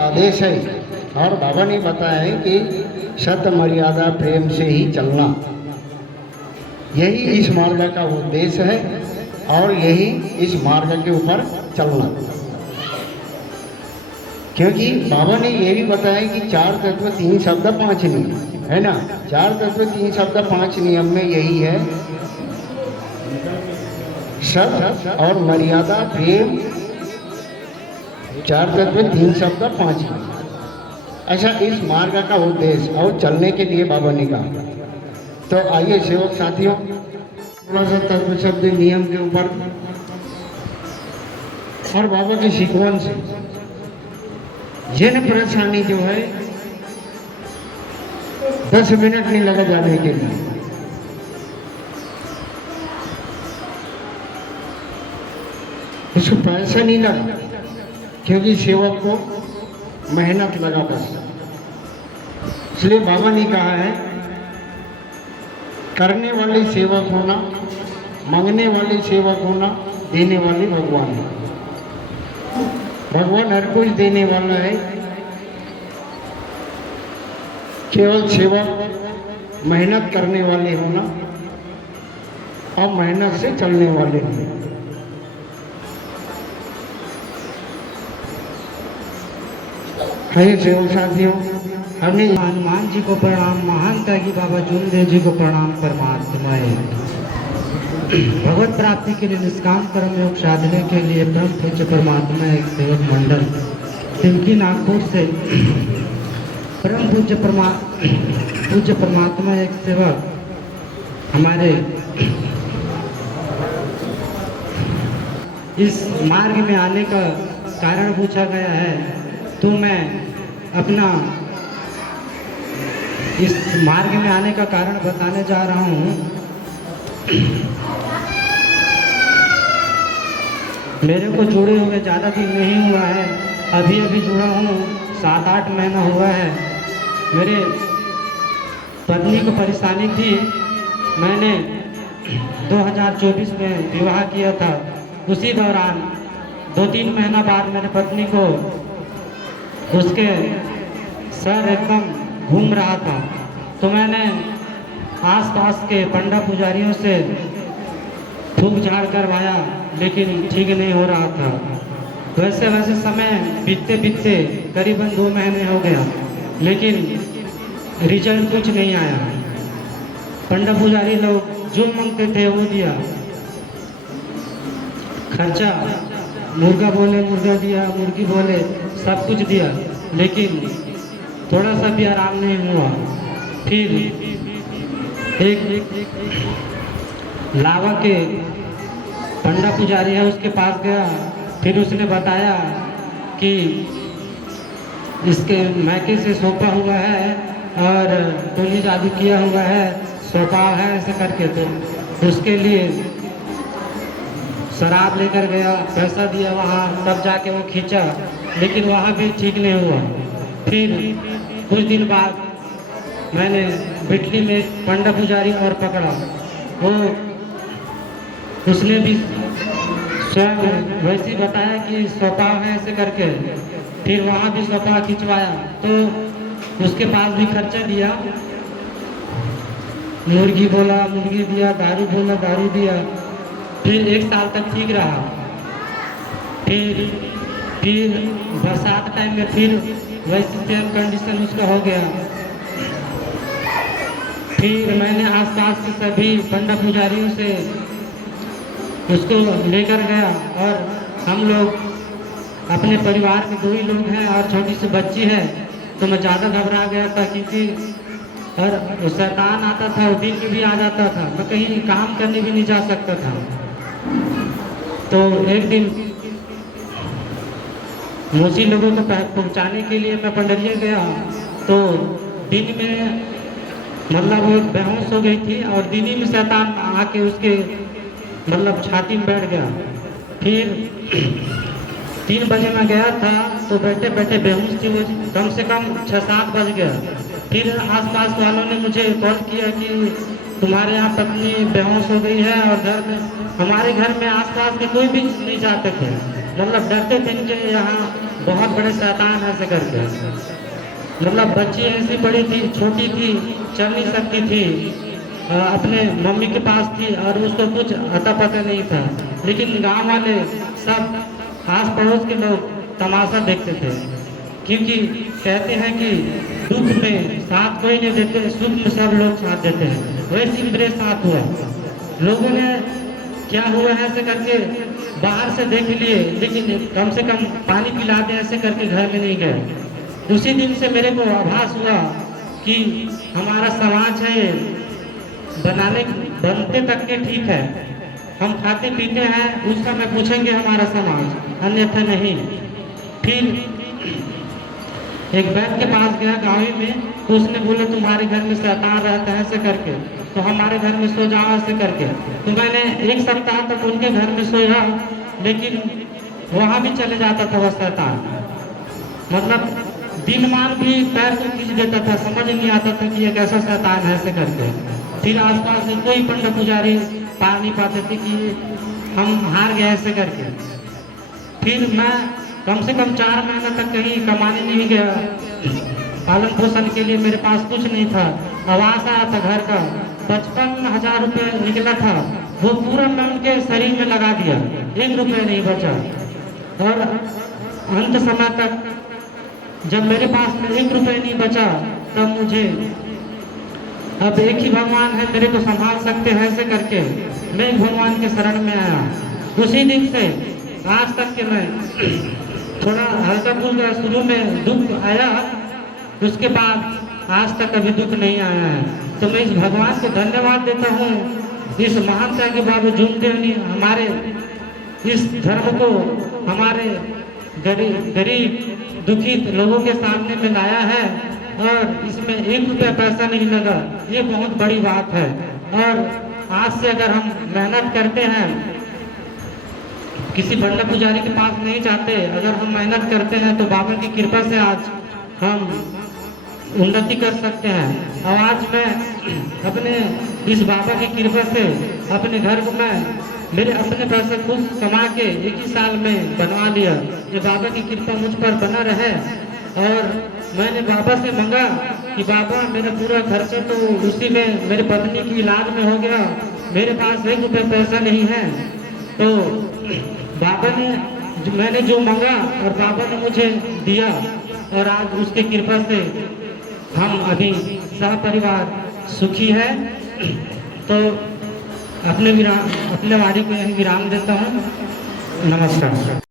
आदेश है और बाबा ने बताया है कि सत्य मर्यादा प्रेम से ही चलना, यही इस मार्ग का उद्देश्य है और यही इस मार्ग के ऊपर चलना। क्योंकि बाबा ने ये भी बताया कि 4 तत्व 3 शब्द 5 नियम है ना। 4 तत्व 3 शब्द 5 नियम में यही है, सत्य और मर्यादा प्रेम, 4 तत्व 3 शब्द 5 नियम। अच्छा, इस मार्ग का उद्देश्य और चलने के लिए बाबा ने कहा। तो आइए सेवक साथियों, थोड़ा सा तत्व शब्द नियम के ऊपर और बाबा की सीक्वेंस से जिन परेशानी जो है 10 मिनट नहीं लगा जाने के लिए, उसको पैसा नहीं लगा क्योंकि सेवक को मेहनत लगा बस। इसलिए बाबा ने कहा है, करने वाले सेवक होना, मांगने वाले सेवक होना, देने वाले भगवान है। भगवान हर कुछ देने वाला है, केवल सेवक मेहनत करने वाले होना और मेहनत से चलने वाले होना। है सेवक साथियों, हमने हनुमान जी को प्रणाम, महान त्यागी बाबा जूनदेव जी को प्रणाम। परमात्मा भगवत प्राप्ति के लिए निष्काम कर्म योग साधने के लिए परम पूज्य परमात्मा एक सेवक मंडल तिनकी नागपुर से परम पूज्य परमात्मा एक सेवक हमारे इस मार्ग में आने का कारण पूछा गया है। तो मैं अपना इस मार्ग में आने का कारण बताने जा रहा हूँ। मेरे को जुड़े हुए ज़्यादा दिन नहीं हुआ है, अभी अभी जुड़ा हूँ, 7-8 महीना हुआ है। मेरे पत्नी को परेशानी थी, मैंने 2024 में विवाह किया था। उसी दौरान 2-3 महीना बाद मेरे पत्नी को उसके सर एकदम घूम रहा था, तो मैंने आसपास के पंडा पुजारियों से फूंक झाड़ करवाया, लेकिन ठीक नहीं हो रहा था। वैसे वैसे समय बीतते बीतते करीबन 2 महीने हो गया, लेकिन रिजल्ट कुछ नहीं आया। पंडा पुजारी लोग जो मांगते थे वो दिया, खर्चा मुर्गा बोले मुर्गा दिया, मुर्गी बोले सब कुछ दिया, लेकिन थोड़ा सा भी आराम नहीं हुआ। फिर एक लावा के पंडा पुजारी है, उसके पास गया। फिर उसने बताया कि इसके मैके से सौंपा हुआ है और टोली जादू किया हुआ है, सौंपा है ऐसे करके। तो उसके लिए शराब लेकर गया, पैसा दिया वहाँ, तब जाके वो खींचा, लेकिन वहाँ भी ठीक नहीं हुआ। फिर कुछ दिन बाद मैंने बिटली में पंडा पुजारी और पकड़ा, वो उसने भी स्वयं वैसे ही बताया कि सौंपाव है ऐसे करके। फिर वहाँ भी सौंपा खिंचवाया, तो उसके पास भी खर्चा दिया, मुर्गी बोला मुर्गी दिया, दारू बोला दारू दिया। फिर 1 साल तक ठीक रहा। फिर बरसात टाइम में फिर वैसे सेम कंडीशन उसका हो गया। फिर मैंने आसपास के सभी पंडा पुजारियों से उसको लेकर गया, और हम लोग अपने परिवार में 2 ही लोग हैं और छोटी सी बच्ची है। तो मैं ज़्यादा घबरा गया था, क्योंकि और शैतान आता था, दिन में भी आ जाता था, मैं कहीं काम करने भी नहीं जा सकता था। तो एक दिन मुझे लोगों को पहुंचाने के लिए मैं पंडरिया गया, तो दिन में मतलब वो बेहोश हो गई थी, और दिन ही में शैतान आके उसके मतलब छाती में बैठ गया। फिर 3 बजे मैं गया था, तो बैठे बैठे बेहोश थी वो, कम से कम 6-7 बज गया। फिर आसपास वालों ने मुझे कॉल किया कि तुम्हारे यहाँ पत्नी बेहोश हो गई है, और घर में हमारे घर में आसपास के कोई भी नहीं जाते थे, मतलब डरते थे कि यहाँ बहुत बड़े शैतान ऐसे करके। मतलब बच्ची ऐसी बड़ी थी, छोटी थी, चल नहीं सकती थी, अपने मम्मी के पास थी और उसको कुछ अता पता नहीं था, लेकिन गांव वाले सब आस पड़ोस के लोग तमाशा देखते थे, क्योंकि कहते हैं कि दुख में साथ कोई नहीं देते, सुख में सब लोग साथ देते हैं। वैसे ही मेरे साथ हुआ। लोगों ने क्या हुआ है ऐसे करके बाहर से देख लिए, लेकिन कम से कम पानी पिला दे ऐसे करके घर में नहीं गए। उसी दिन से मेरे को आभास हुआ कि हमारा समाज है, बनते तक के ठीक है, हम खाते पीते हैं, उस समय पूछेंगे हमारा समाज, अन्यथा नहीं। फिर एक वैद्य के पास गया गाँव में, तो उसने बोला तुम्हारे घर में शैतान रहता है ऐसे करके, तो हमारे घर में सो जाओ ऐसे करके। तो मैंने एक सप्ताह तक उनके घर में सोया, लेकिन वहाँ भी चले जाता था वह शैतान। मतलब दिनमान भी पैर को खींच देता था, समझ नहीं आता था कि ये कैसा शैतान है ऐसे करके। फिर आसपास से कोई पंडित पुजारी पा नहीं पाते थे कि हम हार गए ऐसे करके। फिर मैं कम से कम 4 महीना तक कहीं कमाने नहीं गया, पालन पोषण के लिए मेरे पास कुछ नहीं था। आवास आया था घर का, 55,000 रुपये निकला था, वो पूरा मैं उनके शरीर में लगा दिया, 1 रुपये नहीं बचा। और अंत समय तक जब मेरे पास में 1 रुपये नहीं बचा, तब मुझे अब एक ही भगवान है मेरे को संभाल सकते हैं ऐसे करके मैं भगवान के शरण में आया। उसी दिन से आज तक के मैं थोड़ा हल्का फुल्का शुरू में दुख आया, उसके बाद आज तक कभी दुख नहीं आया है। तो मैं इस भगवान को धन्यवाद देता हूँ, इस महानता के बावजूद हमारे इस धर्म को हमारे गरीब दुखी लोगों के सामने में लाया है, और इसमें 1 रुपया पैसा नहीं लगा, ये बहुत बड़ी बात है। और आज से अगर हम मेहनत करते हैं, किसी पंडित पुजारी के पास नहीं जाते, अगर हम मेहनत करते हैं तो बाबा की कृपा से आज हम उन्नति कर सकते हैं। और आज मैं अपने इस बाबा की कृपा से अपने घर को मैं मेरे अपने पैसे खुद कमा के 1 ही साल में बनवा लिया। ये बाबा की कृपा मुझ पर बना रहे। और मैंने बाबा से मांगा कि बाबा मेरा पूरा खर्चा तो उसी में मेरे पत्नी की इलाज में हो गया, मेरे पास 1 रुपया पैसा नहीं है। तो बाबा ने मैंने जो मांगा और बाबा ने मुझे दिया, और आज उसकी कृपा से हम अभी सब परिवार सुखी है। तो अपने वाणी को यही विराम देता हूँ। नमस्कार।